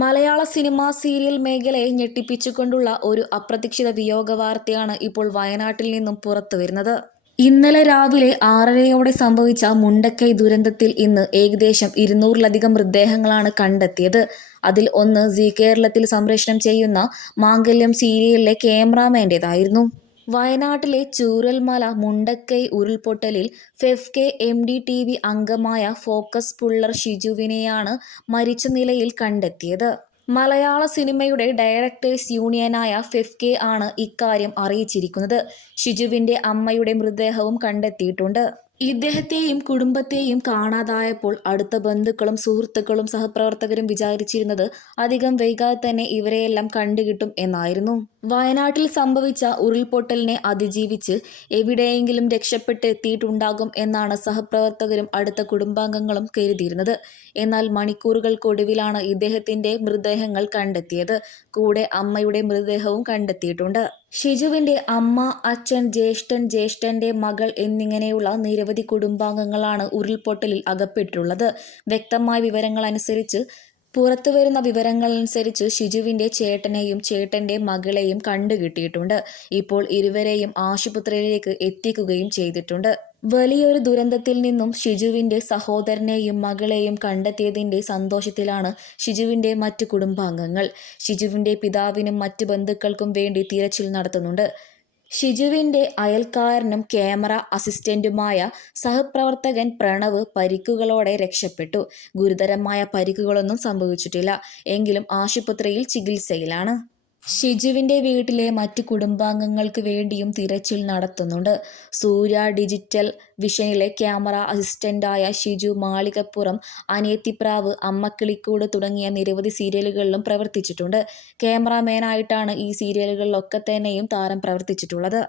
മലയാള cinema serial മേഖലയെ ഞെട്ടിപ്പിച്ചുകൊണ്ടുള്ള ഒരു അപ്രതീക്ഷിത വിയോഗ വാർത്തയാണ് ഇപ്പോൾ വയനാട്ടിൽ നിന്നും പുറത്തു വരുന്നത്. ഇന്നലെ രാവിലെ ആറരയോടെ സംഭവിച്ച മുണ്ടക്കൈ ദുരന്തത്തിൽ ഇന്ന് ഏകദേശം ഇരുന്നൂറിലധികം മൃതദേഹങ്ങളാണ് കണ്ടെത്തിയത്. അതിൽ ഒന്ന് സി കേരളത്തിൽ സംപ്രേഷണം ചെയ്യുന്ന മാംഗല്യം സീരിയലിലെ ക്യാമറാമാന്റേതായിരുന്നു വയനാട്ടിലെ ചൂരൽമല മുണ്ടക്കൈ ഉരുൾപൊട്ടലിൽ FEFKA M D T V അംഗമായ ഫോക്കസ് പുള്ളർ ഷിജുവിനെയാണ് മരിച്ച നിലയിൽ കണ്ടെത്തിയത്. മലയാള സിനിമയുടെ ഡയറക്ടേഴ്സ് യൂണിയനായ ഫെഫ്കെ ആണ് ഇക്കാര്യം അറിയിച്ചിരിക്കുന്നത്. ഷിജുവിന്റെ അമ്മയുടെ മൃതദേഹവും കണ്ടെത്തിയിട്ടുണ്ട്. ഇദ്ദേഹത്തെയും കുടുംബത്തെയും കാണാതായപ്പോൾ അടുത്ത ബന്ധുക്കളും സുഹൃത്തുക്കളും സഹപ്രവർത്തകരും വിചാരിച്ചിരുന്നത് അധികം വൈകാതെ തന്നെ ഇവരെയെല്ലാം കണ്ടുകിട്ടും എന്നായിരുന്നു. വയനാട്ടിൽ സംഭവിച്ച ഉരുൾപൊട്ടലിനെ അതിജീവിച്ച് എവിടെയെങ്കിലും രക്ഷപ്പെട്ട് എത്തിയിട്ടുണ്ടാകും എന്നാണ് സഹപ്രവർത്തകരും അടുത്ത കുടുംബാംഗങ്ങളും കരുതിയിരുന്നത്. എന്നാൽ മണിക്കൂറുകൾക്കൊടുവിലാണ് ഇദ്ദേഹത്തിന്റെ മൃതദേഹങ്ങൾ കണ്ടെത്തിയത്. കൂടെ അമ്മയുടെ മൃതദേഹവും കണ്ടെത്തിയിട്ടുണ്ട്. ഷിജുവിന്റെ അമ്മ അച്ഛൻ ജ്യേഷ്ഠൻ ജ്യേഷ്ഠന്റെ മകൾ എന്നിങ്ങനെയുള്ള നിരവധി കുടുംബാംഗങ്ങളാണ് ഉരുൾപൊട്ടലിൽ അകപ്പെട്ടിട്ടുള്ളത്. വ്യക്തമായ വിവരങ്ങൾ അനുസരിച്ച് പുറത്തുവരുന്ന വിവരങ്ങളനുസരിച്ച് ഷിജുവിന്റെ ചേട്ടനെയും ചേട്ടന്റെ മകളെയും കണ്ടുകിട്ടിയിട്ടുണ്ട്. ഇപ്പോൾ ഇരുവരെയും ആശുപത്രിയിലേക്ക് എത്തിക്കുകയും ചെയ്തിട്ടുണ്ട്. വലിയൊരു ദുരന്തത്തിൽ നിന്നും ഷിജുവിന്റെ സഹോദരനെയും മകളെയും കണ്ടെത്തിയതിന്റെ സന്തോഷത്തിലാണ് ഷിജുവിന്റെ മറ്റ് കുടുംബാംഗങ്ങൾ. ഷിജുവിന്റെ പിതാവിനും മറ്റ് ബന്ധുക്കൾക്കും വേണ്ടി തിരച്ചിൽ നടത്തുന്നുണ്ട്. ഷിജുവിന്റെ അയൽക്കാരനും ക്യാമറ അസിസ്റ്റന്റുമായ സഹപ്രവർത്തകൻ പ്രണവ് പരിക്കുകളോടെ രക്ഷപ്പെട്ടു. ഗുരുതരമായ പരിക്കുകളൊന്നും സംഭവിച്ചിട്ടില്ല. എങ്കിലും ആശുപത്രിയിൽ ചികിത്സയിലാണ്. ഷിജുവിന്റെ വീട്ടിലെ മറ്റ് കുടുംബാംഗങ്ങൾക്ക് വേണ്ടിയും തിരച്ചിൽ നടത്തുന്നുണ്ട്. സൂര്യ ഡിജിറ്റൽ വിഷനിലെ ക്യാമറ അസിസ്റ്റന്റായ ഷിജു മാളികപ്പുറം അനിയത്തിപ്രാവ് അമ്മക്കിളിക്കൂട് തുടങ്ങിയ നിരവധി സീരിയലുകളിലും പ്രവർത്തിച്ചിട്ടുണ്ട്. ക്യാമറാമാനായിട്ടാണ് ഈ സീരിയലുകളിലൊക്കെ തന്നെയും താരം പ്രവർത്തിച്ചിട്ടുള്ളത്.